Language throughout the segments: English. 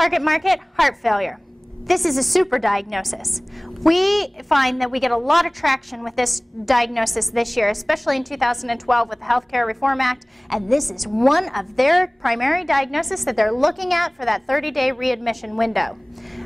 Target market, heart failure. This is a super diagnosis. We find that we get a lot of traction with this diagnosis this year, especially in 2012 with the Healthcare Reform Act, and this is one of their primary diagnoses that they're looking at for that 30-day readmission window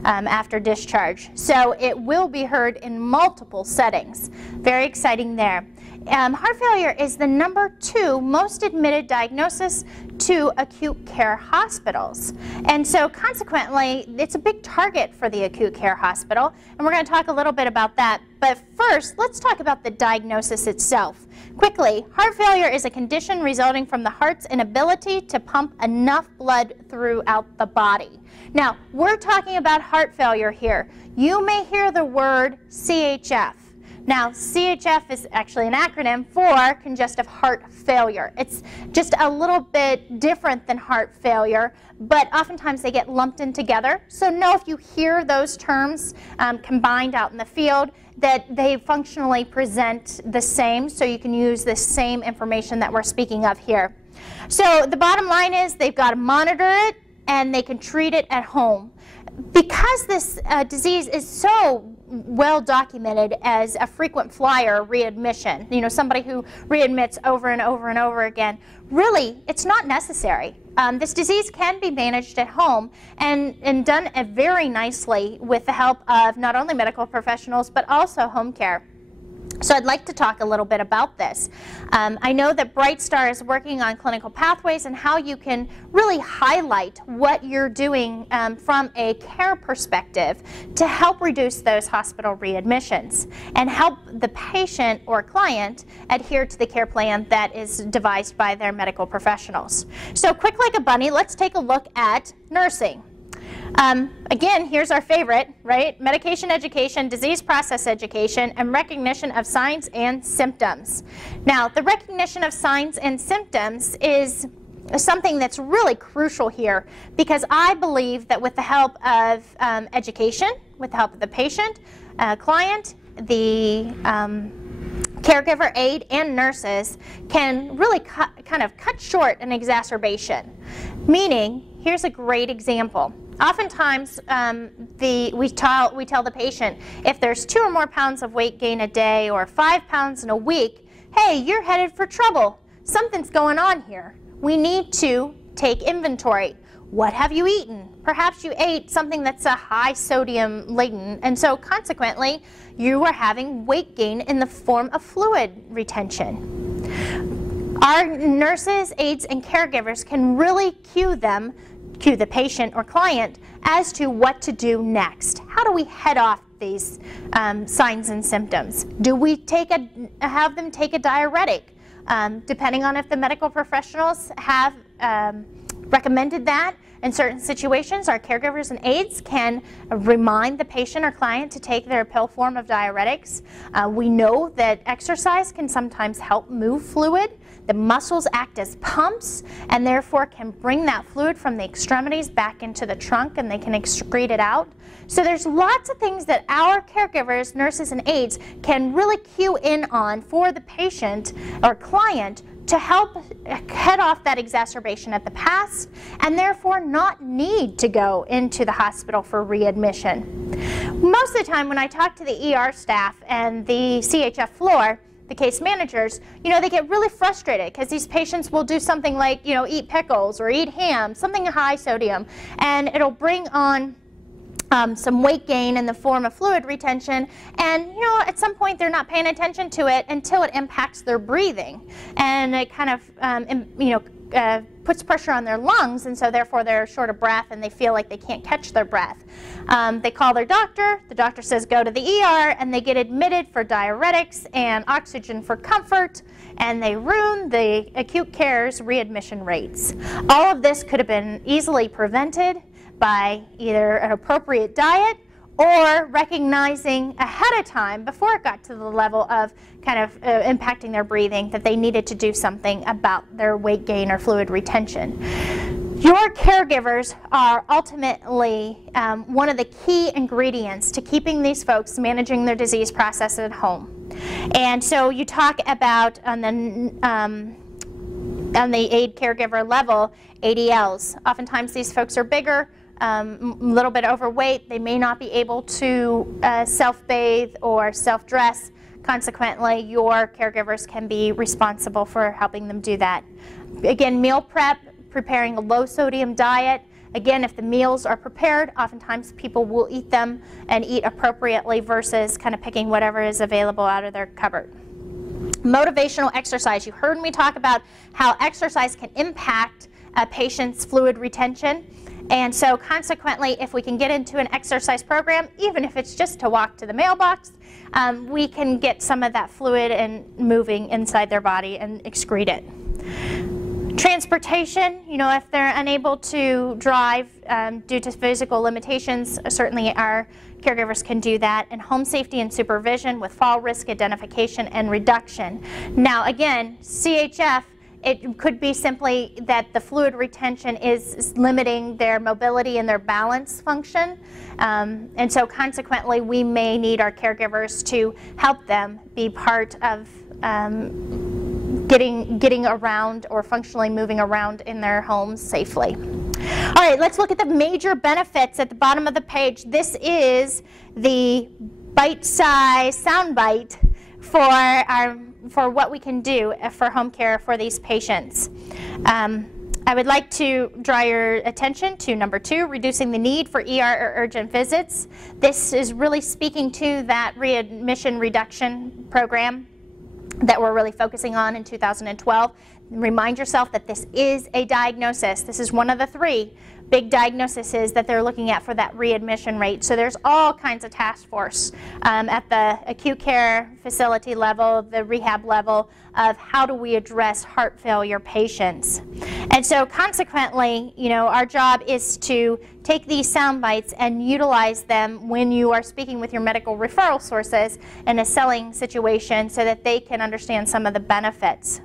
after discharge. So it will be heard in multiple settings. Very exciting there. Heart failure is the #2 most admitted diagnosis to acute care hospitals. And so consequently, it's a big target for the acute care hospital, and we're going to talk a little bit about that. But first, let's talk about the diagnosis itself. Quickly, heart failure is a condition resulting from the heart's inability to pump enough blood throughout the body. Now, we're talking about heart failure here. You may hear the word CHF. Now, CHF is actually an acronym for congestive heart failure. It's just a little bit different than heart failure, but oftentimes they get lumped in together. So know if you hear those terms combined out in the field, that they functionally present the same, so you can use the same information that we're speaking of here. So the bottom line is they've got to monitor it, and they can treat it at home. Because this disease is so well documented as a frequent flyer readmission, you know, somebody who readmits over and over and over again, really, it's not necessary. This disease can be managed at home and done very nicely with the help of not only medical professionals, but also home care. So I'd like to talk a little bit about this. I know that BrightStar is working on clinical pathways and how you can really highlight what you're doing from a care perspective to help reduce those hospital readmissions and help the patient or client adhere to the care plan that is devised by their medical professionals. So quick like a bunny, let's take a look at nursing. Again, here's our favorite, right? Medication education, disease process education, and recognition of signs and symptoms. Now, the recognition of signs and symptoms is something that's really crucial here, because I believe that with the help of education, with the help of the patient, client, the caregiver, aide, and nurses can really kind of cut short an exacerbation. Meaning, here's a great example. Oftentimes, we tell the patient, if there's 2 or more pounds of weight gain a day or 5 pounds in a week, hey, you're headed for trouble. Something's going on here. We need to take inventory. What have you eaten? Perhaps you ate something that's a high sodium laden, and so consequently, you are having weight gain in the form of fluid retention. Our nurses, aides, and caregivers can really cue the patient or client as to what to do next. How do we head off these signs and symptoms? Do we have them take a diuretic? Depending on if the medical professionals have recommended that. In certain situations, our caregivers and aides can remind the patient or client to take their pill form of diuretics. We know that exercise can sometimes help move fluid. The muscles act as pumps and therefore can bring that fluid from the extremities back into the trunk, and they can excrete it out. So there's lots of things that our caregivers, nurses, and aides can really cue in on for the patient or client to help head off that exacerbation at the pass and therefore not need to go into the hospital for readmission. Most of the time when I talk to the ER staff and the CHF floor, the case managers, you know, they get really frustrated because these patients will do something like, you know, eat pickles or eat ham, something high sodium, and it'll bring on some weight gain in the form of fluid retention, and you know, at some point they're not paying attention to it until it impacts their breathing, and it kind of puts pressure on their lungs, and so therefore they're short of breath and they feel like they can't catch their breath. They call their doctor, the doctor says go to the ER, and they get admitted for diuretics and oxygen for comfort, and they ruin the acute care's readmission rates. All of this could have been easily prevented by either an appropriate diet or recognizing ahead of time, before it got to the level of kind of impacting their breathing, that they needed to do something about their weight gain or fluid retention. Your caregivers are ultimately one of the key ingredients to keeping these folks managing their disease process at home. And so you talk about on the aide caregiver level, ADLs. Oftentimes these folks are bigger, a little bit overweight, they may not be able to self-bathe or self-dress. Consequently, your caregivers can be responsible for helping them do that. Again, meal prep, preparing a low-sodium diet. Again, if the meals are prepared, oftentimes people will eat them and eat appropriately versus kind of picking whatever is available out of their cupboard. Motivational exercise. You heard me talk about how exercise can impact a patient's fluid retention. And so consequently, if we can get into an exercise program, even if it's just to walk to the mailbox, we can get some of that fluid and moving inside their body and excrete it. Transportation, you know, if they're unable to drive due to physical limitations, certainly our caregivers can do that. And home safety and supervision with fall risk identification and reduction. Now again, CHF, it could be simply that the fluid retention is limiting their mobility and their balance function. And so consequently, we may need our caregivers to help them be part of getting around or functionally moving around in their homes safely. All right, let's look at the major benefits at the bottom of the page. This is the bite-sized soundbite for what we can do for home care for these patients. I would like to draw your attention to number 2, reducing the need for ER or urgent visits. This is really speaking to that readmission reduction program that we're really focusing on in 2012. Remind yourself that this is a diagnosis. This is one of the 3 big diagnoses that they're looking at for that readmission rate. So there's all kinds of task force at the acute care facility level, the rehab level, of how do we address heart failure patients. And so consequently, you know, our job is to take these sound bites and utilize them when you are speaking with your medical referral sources in a selling situation so that they can understand some of the benefits.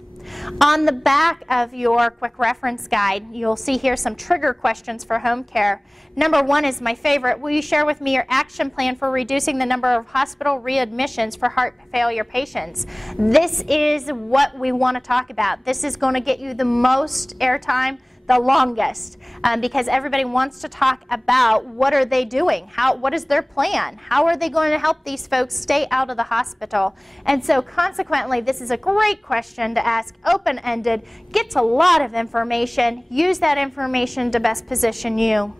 On the back of your quick reference guide, you'll see here some trigger questions for home care. Number 1 is my favorite. Will you share with me your action plan for reducing the number of hospital readmissions for heart failure patients? This is what we want to talk about. This is going to get you the most airtime, the longest, because everybody wants to talk about what are they doing, what is their plan, how are they going to help these folks stay out of the hospital. And so consequently, this is a great question to ask, open-ended, gets a lot of information, use that information to best position you.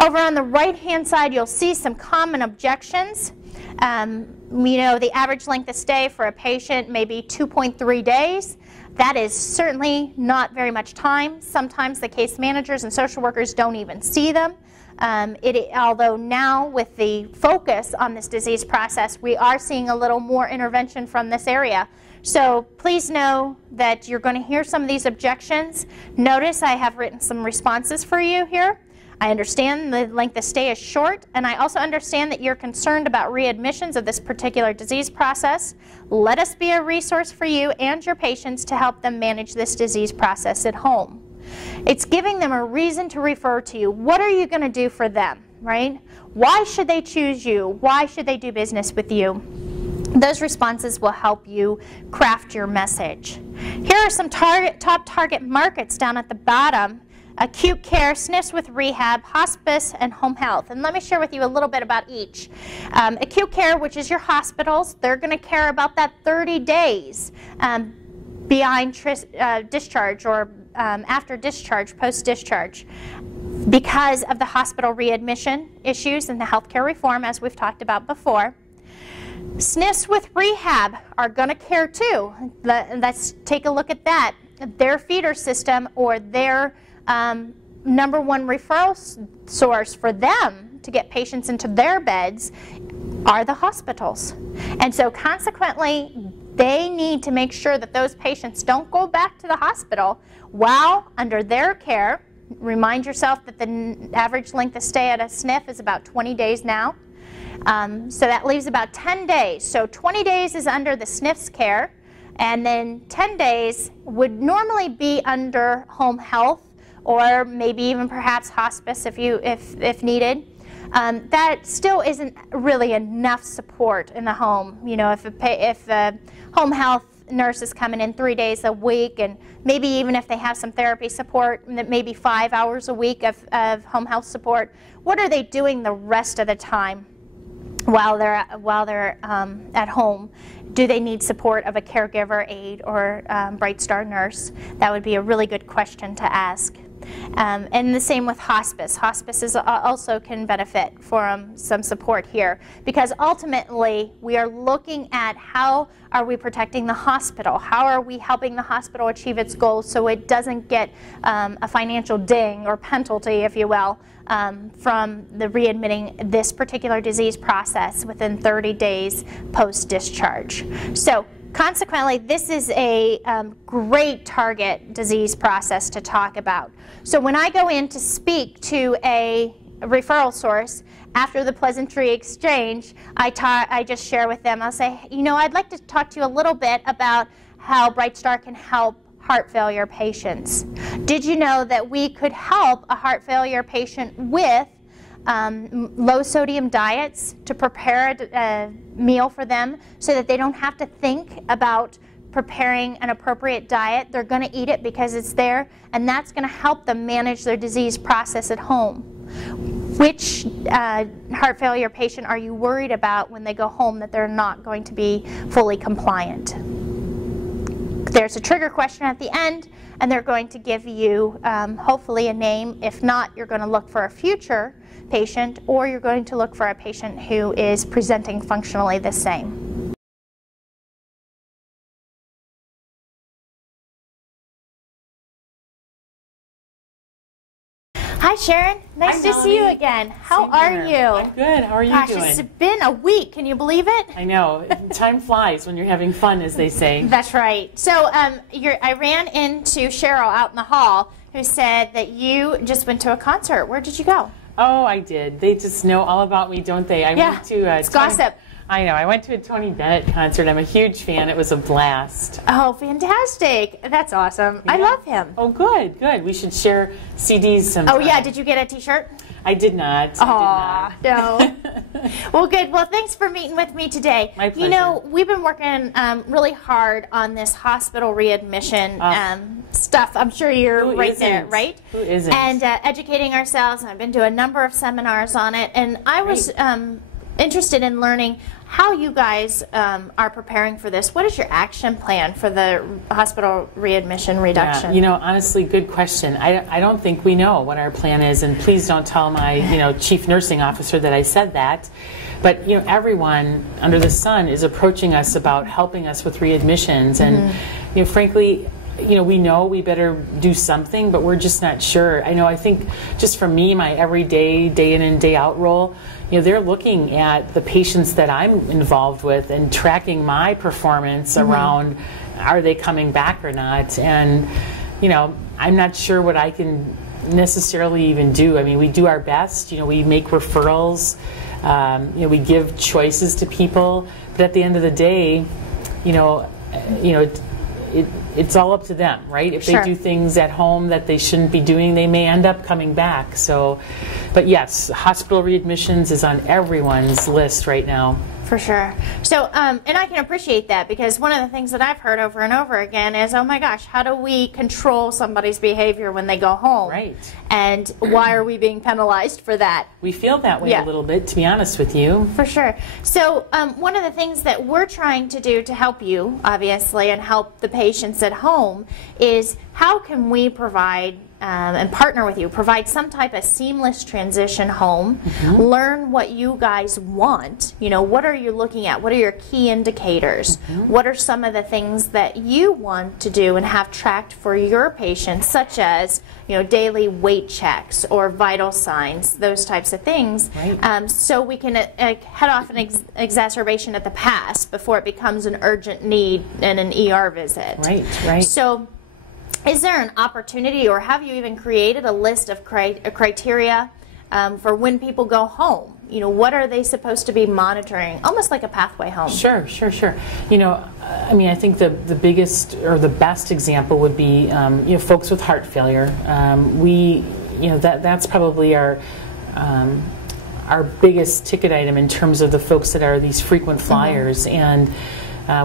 Over on the right-hand side, you'll see some common objections. You know, the average length of stay for a patient may be 2.3 days. That is certainly not very much time. Sometimes the case managers and social workers don't even see them. Although now with the focus on this disease process, we are seeing a little more intervention from this area. So please know that you're going to hear some of these objections. Notice I have written some responses for you here. I understand the length of stay is short, and I also understand that you're concerned about readmissions of this particular disease process. Let us be a resource for you and your patients to help them manage this disease process at home. It's giving them a reason to refer to you. What are you going to do for them, right? Why should they choose you? Why should they do business with you? Those responses will help you craft your message. Here are some top target markets down at the bottom. Acute care, SNFs with rehab, hospice, and home health. And let me share with you a little bit about each. Acute care, which is your hospitals, they're going to care about that 30 days beyond discharge or after discharge, post-discharge, because of the hospital readmission issues and the healthcare reform, as we've talked about before. SNFs with rehab are going to care too. Let's take a look at that. Their feeder system, or their number 1 referral source for them to get patients into their beds, are the hospitals. And so consequently, they need to make sure that those patients don't go back to the hospital while under their care. Remind yourself that the average length of stay at a SNF is about 20 days now. So that leaves about 10 days. So 20 days is under the SNF's care, and then 10 days would normally be under home health, or maybe even perhaps hospice if needed. That still isn't really enough support in the home. You know, if home health nurse is coming in 3 days a week, and maybe even if they have some therapy support, maybe 5 hours a week of home health support, what are they doing the rest of the time while they're at home? Do they need support of a caregiver, aide, or Bright Star nurse? That would be a really good question to ask. And the same with hospice. Hospice also can benefit from some support here, because ultimately we are looking at how are we protecting the hospital, how are we helping the hospital achieve its goals so it doesn't get a financial ding or penalty, if you will, from the readmitting this particular disease process within 30 days post-discharge. So consequently, this is a great target disease process to talk about. So when I go in to speak to a referral source after the pleasantry exchange, I just share with them, I'll say, you know, I'd like to talk to you a little bit about how Bright Star can help heart failure patients. Did you know that we could help a heart failure patient with low sodium diets to prepare a meal for them so that they don't have to think about preparing an appropriate diet? They're going to eat it because it's there, and that's going to help them manage their disease process at home. Which heart failure patient are you worried about when they go home that they're not going to be fully compliant? There's a trigger question at the end, and they're going to give you hopefully a name. If not, you're going to look for a future patient, or you're going to look for a patient who is presenting functionally the same. Hi Sharon, nice to see you again. How are you? I'm good. How are you doing? It's been a week. Can you believe it? I know. Time flies when you're having fun, as they say. That's right. So I ran into Cheryl out in the hall, who said that you just went to a concert. Where did you go? Oh, I did. They just know all about me, don't they? I went to it's gossip. I know. I went to a Tony Bennett concert. I'm a huge fan. It was a blast. Oh, fantastic. That's awesome. Yeah. I love him. Oh, good, good. We should share CDs sometime. Oh, yeah. Did you get a T-shirt? I did not. Oh, no. Well, good. Well, thanks for meeting with me today. My pleasure. You know, we've been working really hard on this hospital readmission stuff. I'm sure you're right there, right? Who isn't? And educating ourselves. I've been to a number of seminars on it, and I was interested in learning how you guys are preparing for this. What is your action plan for the hospital readmission reduction? Yeah, you know, honestly, good question. I don't think we know what our plan is, and please don't tell my chief nursing officer that I said that. But everyone under the sun is approaching us about helping us with readmissions, and frankly, we know we better do something, but we're just not sure. I think just for me, my everyday, day in and day out role, they're looking at the patients that I'm involved with and tracking my performance around, are they coming back or not? And, I'm not sure what I can necessarily even do. I mean, we do our best. We make referrals. We give choices to people. But at the end of the day, it's all up to them, right? If they do things at home that they shouldn't be doing, they may end up coming back. So, but yes, hospital readmissions is on everyone's list right now. For sure. So, and I can appreciate that, because one of the things that I've heard over and over again is, oh my gosh, how do we control somebody's behavior when they go home? Right. And why are we being penalized for that? We feel that way a little bit, to be honest with you. For sure. So, one of the things that we're trying to do to help you, obviously, and help the patients at home is how can we provide and partner with you, provide some type of seamless transition home, learn what you guys want. What are you looking at? What are your key indicators? What are some of the things that you want to do and have tracked for your patients, such as daily weight checks or vital signs, those types of things, so we can head off an exacerbation at the pass before it becomes an urgent need and an ER visit. Right. So, is there an opportunity, or have you even created a list of criteria for when people go home? What are they supposed to be monitoring? Almost like a pathway home. Sure. I think the biggest or the best example would be folks with heart failure. That's probably our biggest ticket item in terms of the folks that are these frequent flyers. And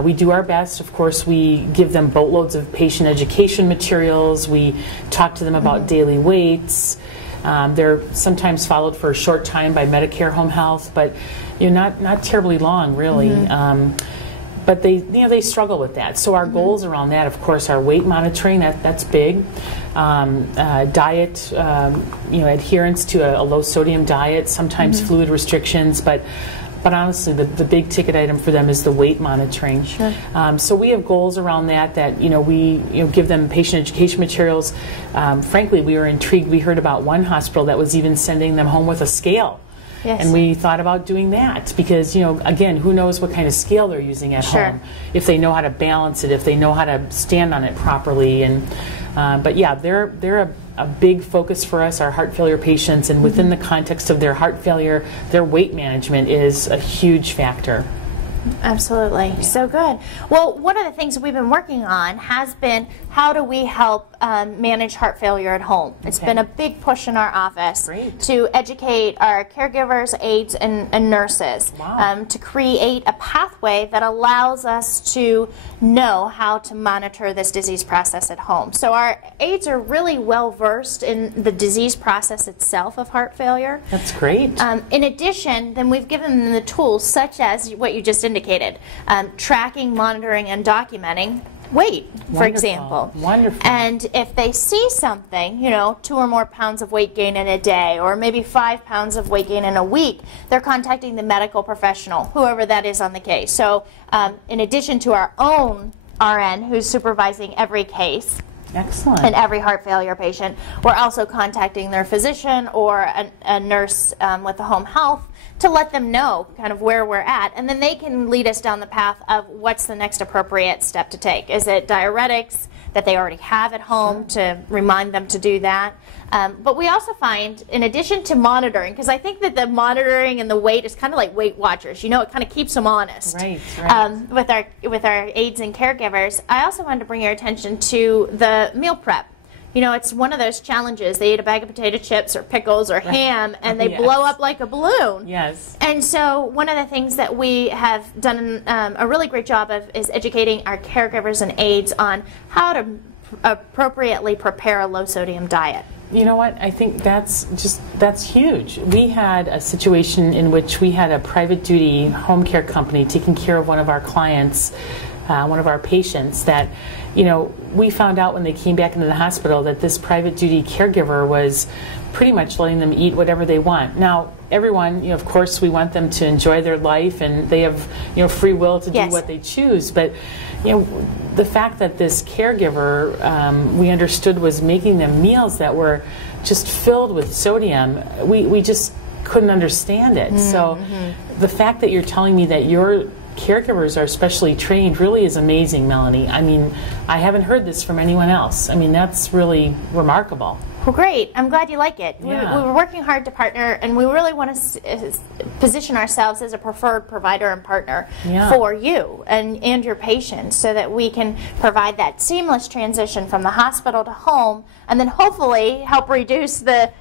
We do our best. Of course, we give them boatloads of patient education materials. We talk to them about daily weights. They're sometimes followed for a short time by Medicare Home Health, but not terribly long, really. But they struggle with that. So our goals around that, of course, are weight monitoring. That's big. Diet, adherence to a low sodium diet. Sometimes fluid restrictions, but honestly, the big ticket item for them is the weight monitoring. Sure. So we have goals around that we give them patient education materials. Frankly, we were intrigued. We heard about one hospital that was even sending them home with a scale. Yes. And we thought about doing that because, again, who knows what kind of scale they're using at home, if they know how to balance it, if they know how to stand on it properly. But yeah, they're a big focus for us, our heart failure patients, and within the context of their heart failure, their weight management is a huge factor. Absolutely. Yeah. So good. Well, one of the things we've been working on has been how do we help manage heart failure at home. It's been a big push in our office to educate our caregivers, aides, and nurses to create a pathway that allows us to know how to monitor this disease process at home. So our aides are really well versed in the disease process itself of heart failure. That's great. In addition, then we've given them the tools such as what you just indicated, tracking, monitoring, and documenting weight, for example. Wonderful. And if they see something, 2 or more pounds of weight gain in a day, or maybe 5 pounds of weight gain in a week, they're contacting the medical professional, whoever that is on the case. So in addition to our own RN who's supervising every case, excellent, and every heart failure patient, we're also contacting their physician or a nurse with the home health to let them know kind of where we're at, and then they can lead us down the path of what's the next appropriate step to take. Is it diuretics that they already have at home to remind them to do that? But we also find, in addition to monitoring, because I think that the monitoring and the weight is kind of like Weight Watchers. It kind of keeps them honest. Right. With our aides and caregivers. I also wanted to bring your attention to the meal prep. It's one of those challenges. They eat a bag of potato chips or pickles or ham, and they blow up like a balloon. Yes. And so one of the things that we have done a really great job of is educating our caregivers and aides on how to appropriately prepare a low-sodium diet. You know what? I think that's huge. We had a situation in which we had a private duty home care company taking care of one of our clients, one of our patients, that we found out when they came back into the hospital that this private duty caregiver was pretty much letting them eat whatever they want. Now, everyone, of course, we want them to enjoy their life, and they have, free will to do what they choose. But, the fact that this caregiver, we understood, was making them meals that were just filled with sodium, we just couldn't understand it. So the fact that you're telling me that your caregivers are specially trained really is amazing, Melanie. I mean, I haven't heard this from anyone else. I mean, that's really remarkable. Well, great. I'm glad you like it. Yeah. We were working hard to partner, and we really want to position ourselves as a preferred provider and partner for you and your patients, so that we can provide that seamless transition from the hospital to home, and then hopefully help reduce the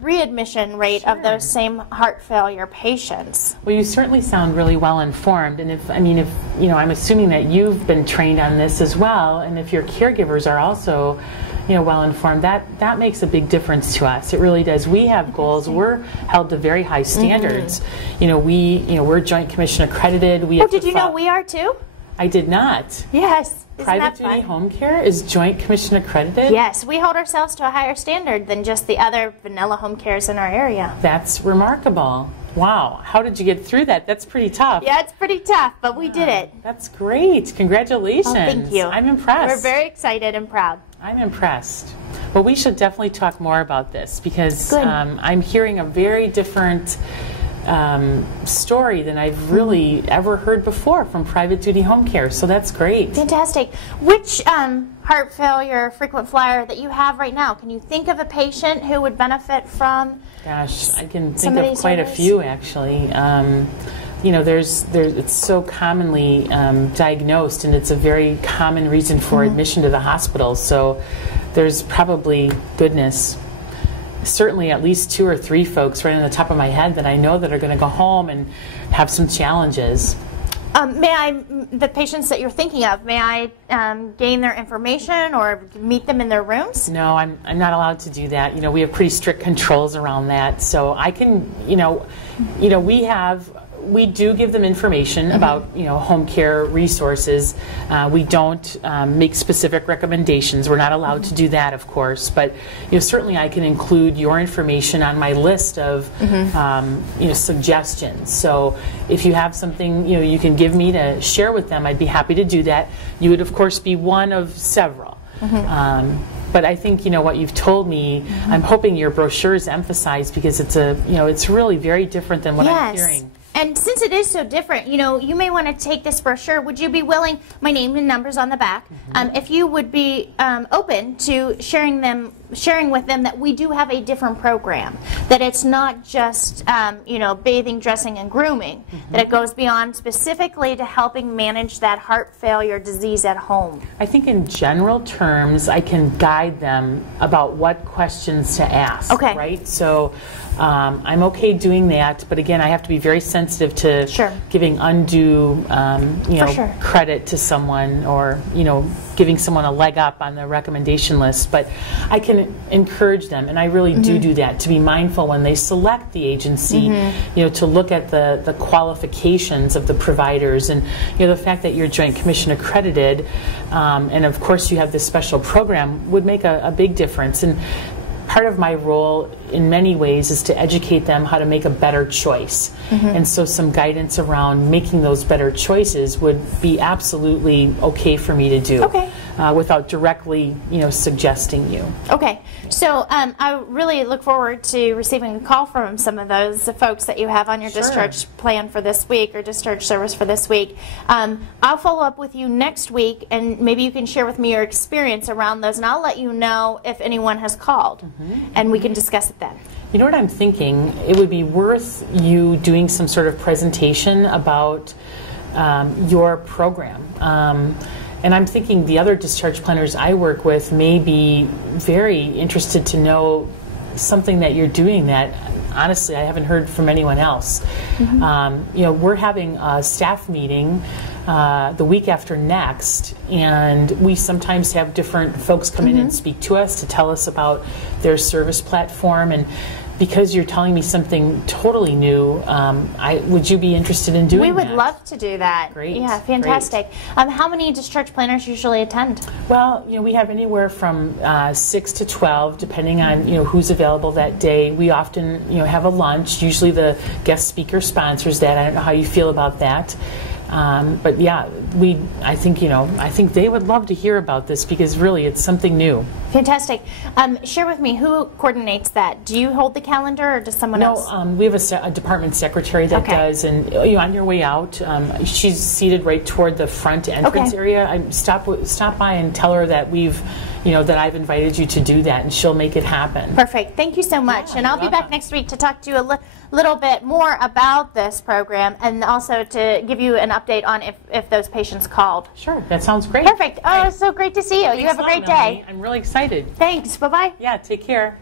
readmission rate of those same heart failure patients. Well, you certainly sound really well informed, and if I'm assuming that you've been trained on this as well, and if your caregivers are also well informed, that makes a big difference to us. It really does. We have goals. We're held to very high standards. We're Joint Commission accredited. We did you know we are too? I did not. Yes. Private duty home care is Joint Commission accredited? Yes, we hold ourselves to a higher standard than just the other vanilla home cares in our area. That's remarkable. Wow. How did you get through that? That's pretty tough. Yeah, it's pretty tough, but we did it. That's great. Congratulations. Oh, thank you. I'm impressed. We're very excited and proud. I'm impressed. Well, we should definitely talk more about this, because I'm hearing a very different story than I've really ever heard before from private duty home care. So that's great. Fantastic. Which heart failure frequent flyer that you have right now, can you think of a patient who would benefit from? Gosh, I can think of quite a few, actually. It's so commonly diagnosed, and it's a very common reason for admission to the hospital. So there's probably, certainly at least 2 or 3 folks right on the top of my head that I know that are going to go home and have some challenges. The patients that you're thinking of, may I gain their information or meet them in their rooms? No, I'm not allowed to do that. We have pretty strict controls around that. So I can, we do give them information about, home care resources. We don't make specific recommendations. We're not allowed to do that, of course. But, certainly I can include your information on my list of, suggestions. So if you have something, you can give me to share with them, I'd be happy to do that. You would, of course, be one of several. But I think, what you've told me, I'm hoping your brochures emphasize, because it's it's really very different than what I'm hearing. And since it is so different, you may want to take this brochure. Would you be willing, my name and numbers on the back, if you would be open to sharing with them that we do have a different program, that it's not just, bathing, dressing, and grooming, that it goes beyond specifically to helping manage that heart failure disease at home. I think in general terms, I can guide them about what questions to ask, right? So I'm okay doing that, but again, I have to be very sensitive to giving undue, credit to someone, or giving someone a leg up on the recommendation list. But I can encourage them, and I really do that, to be mindful when they select the agency, to look at the qualifications of the providers, and the fact that you're Joint Commission accredited, and of course you have this special program, would make a big difference. And part of my role in many ways is to educate them how to make a better choice. And so some guidance around making those better choices would be absolutely okay for me to do, without directly suggesting you. Okay, so I really look forward to receiving a call from some of those folks that you have on your discharge plan for this week, or discharge service for this week. I'll follow up with you next week, and maybe you can share with me your experience around those, and I'll let you know if anyone has called, and we can discuss it then. You know what I'm thinking? It would be worth you doing some sort of presentation about your program. And I'm thinking the other discharge planners I work with may be very interested to know something that you're doing that honestly I haven't heard from anyone else. We're having a staff meeting the week after next, and we sometimes have different folks come in and speak to us to tell us about their service platform. And because you're telling me something totally new, would you be interested in doing that? We would love to do that. Great. Yeah, fantastic. How many discharge planners usually attend? Well, we have anywhere from 6 to 12, depending on who's available that day. We often have a lunch. Usually the guest speaker sponsors that. I don't know how you feel about that. But yeah, I think they would love to hear about this, because really it's something new. Fantastic. Share with me, who coordinates that? Do you hold the calendar, or does someone else? No, we have a department secretary that does, and on your way out, she's seated right toward the front entrance area. Stop by and tell her that that I've invited you to do that, and she'll make it happen. Perfect. Thank you so much. And I'll be back next week to talk to you a little bit more about this program, and also to give you an update on if those patients called. Sure. That sounds great. Perfect. Oh, it's so great to see you. Thanks you have a great day. I'm really excited. Thanks. Bye-bye. Yeah, take care.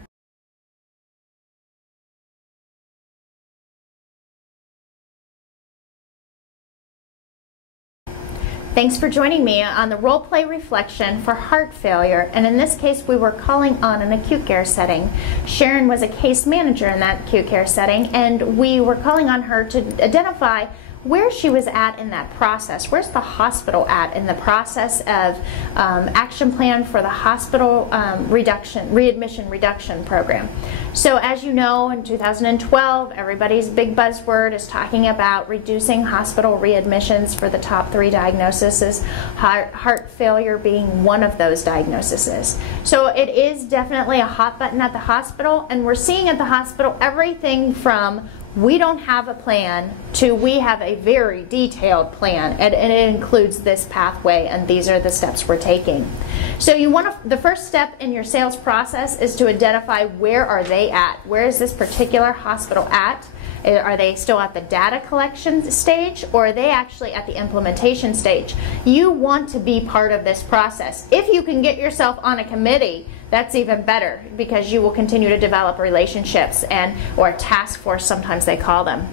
Thanks for joining me on the role play reflection for heart failure, and in this case we were calling on an acute care setting. Sharon was a case manager in that acute care setting, and we were calling on her to identify where she was at in that process. Where's the hospital at in the process of action plan for the hospital readmission reduction program? So as you know, in 2012, everybody's big buzzword is talking about reducing hospital readmissions for the top 3 diagnoses, heart failure being one of those diagnoses. So it is definitely a hot button at the hospital, and we're seeing at the hospital everything from we don't have a plan to we have a very detailed plan, and it includes this pathway, and these are the steps we're taking. So the first step in your sales process is to identify where are they at. Where is this particular hospital at? Are they still at the data collection stage, or are they actually at the implementation stage? You want to be part of this process. If you can get yourself on a committee, that's even better, because you will continue to develop relationships or a task force, sometimes they call them.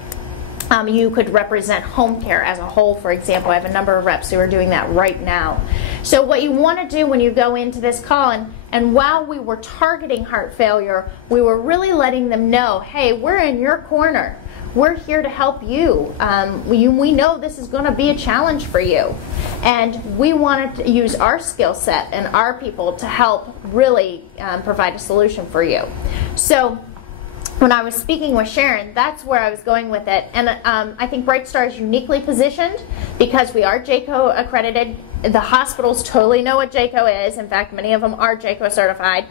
You could represent home care as a whole, for example. I have a number of reps who are doing that right now. So what you want to do when you go into this call, and while we were targeting heart failure, we were really letting them know, hey, we're in your corner. We're here to help you. We know this is going to be a challenge for you. And we want to use our skill set and our people to help really provide a solution for you. So when I was speaking with Sharon, that's where I was going with it. And I think Bright Star is uniquely positioned because we are JCO accredited. The hospitals totally know what JCO is. In fact, many of them are JCO certified.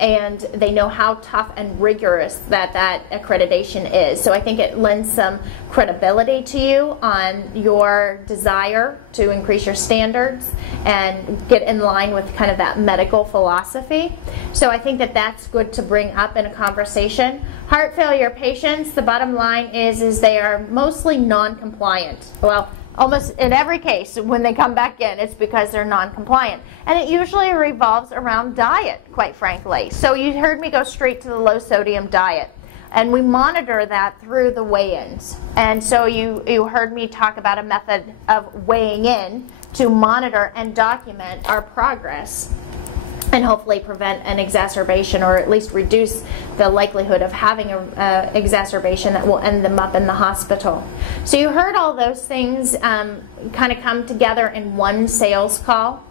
And they know how tough and rigorous that accreditation is. So I think it lends some credibility to you on your desire to increase your standards and get in line with kind of that medical philosophy. So I think that that's good to bring up in a conversation. Heart failure patients, the bottom line is they are mostly non-compliant. Well, almost in every case, when they come back in, it's because they're non-compliant. And it usually revolves around diet, quite frankly. So you heard me go straight to the low-sodium diet. And we monitor that through the weigh-ins. And so you heard me talk about a method of weighing in to monitor and document our progress and hopefully prevent an exacerbation, or at least reduce the likelihood of having an exacerbation that will end them up in the hospital. So you heard all those things kind of come together in one sales call.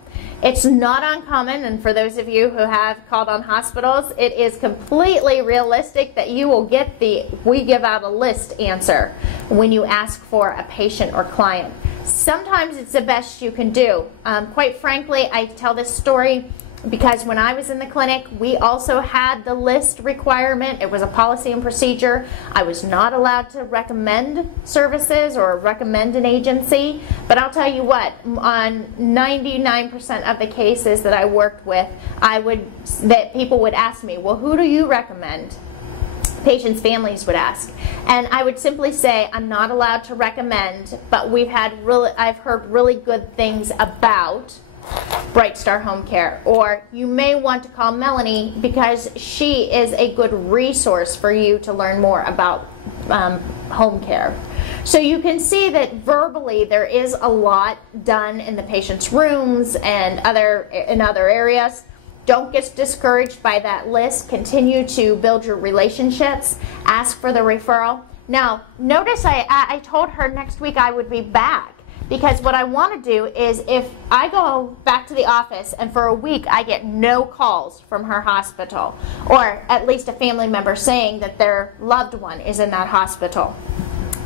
It's not uncommon, and for those of you who have called on hospitals, it is completely realistic that you will get the "we give out a list" answer when you ask for a patient or client. Sometimes it's the best you can do. Quite frankly, I tell this story because when I was in the clinic, we also had the list requirement. It was a policy and procedure. I was not allowed to recommend services or recommend an agency, but I'll tell you what, on 99% of the cases that I worked with, that people would ask me, well, who do you recommend? Patients' families would ask, and I would simply say, I'm not allowed to recommend, but I've heard really good things about Bright Star Home Care, or you may want to call Melanie because she is a good resource for you to learn more about home care. So you can see that verbally there is a lot done in the patient's rooms and in other areas. Don't get discouraged by that list. Continue to build your relationships. Ask for the referral. Now, notice I told her next week I would be back. Because what I want to do is if I go back to the office and for a week I get no calls from her hospital, or at least a family member saying that their loved one is in that hospital,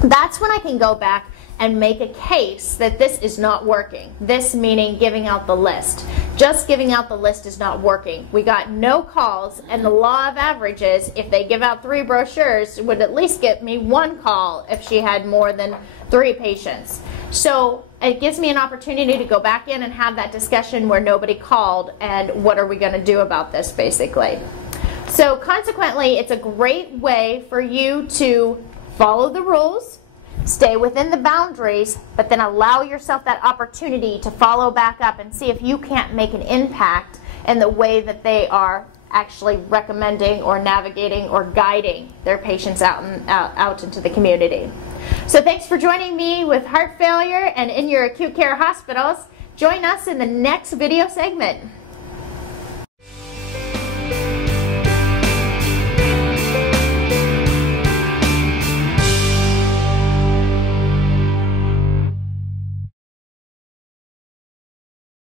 that's when I can go back and make a case that this is not working. This meaning giving out the list. Just giving out the list is not working. We got no calls, and the law of averages, if they give out 3 brochures, would at least get me 1 call if she had more than 3 patients. So it gives me an opportunity to go back in and have that discussion where nobody called, and what are we going to do about this, basically. So consequently, it's a great way for you to follow the rules, stay within the boundaries, but then allow yourself that opportunity to follow back up and see if you can't make an impact in the way that they are actually recommending or navigating or guiding their patients out into the community. So thanks for joining me with heart failure and in your acute care hospitals. Join us in the next video segment.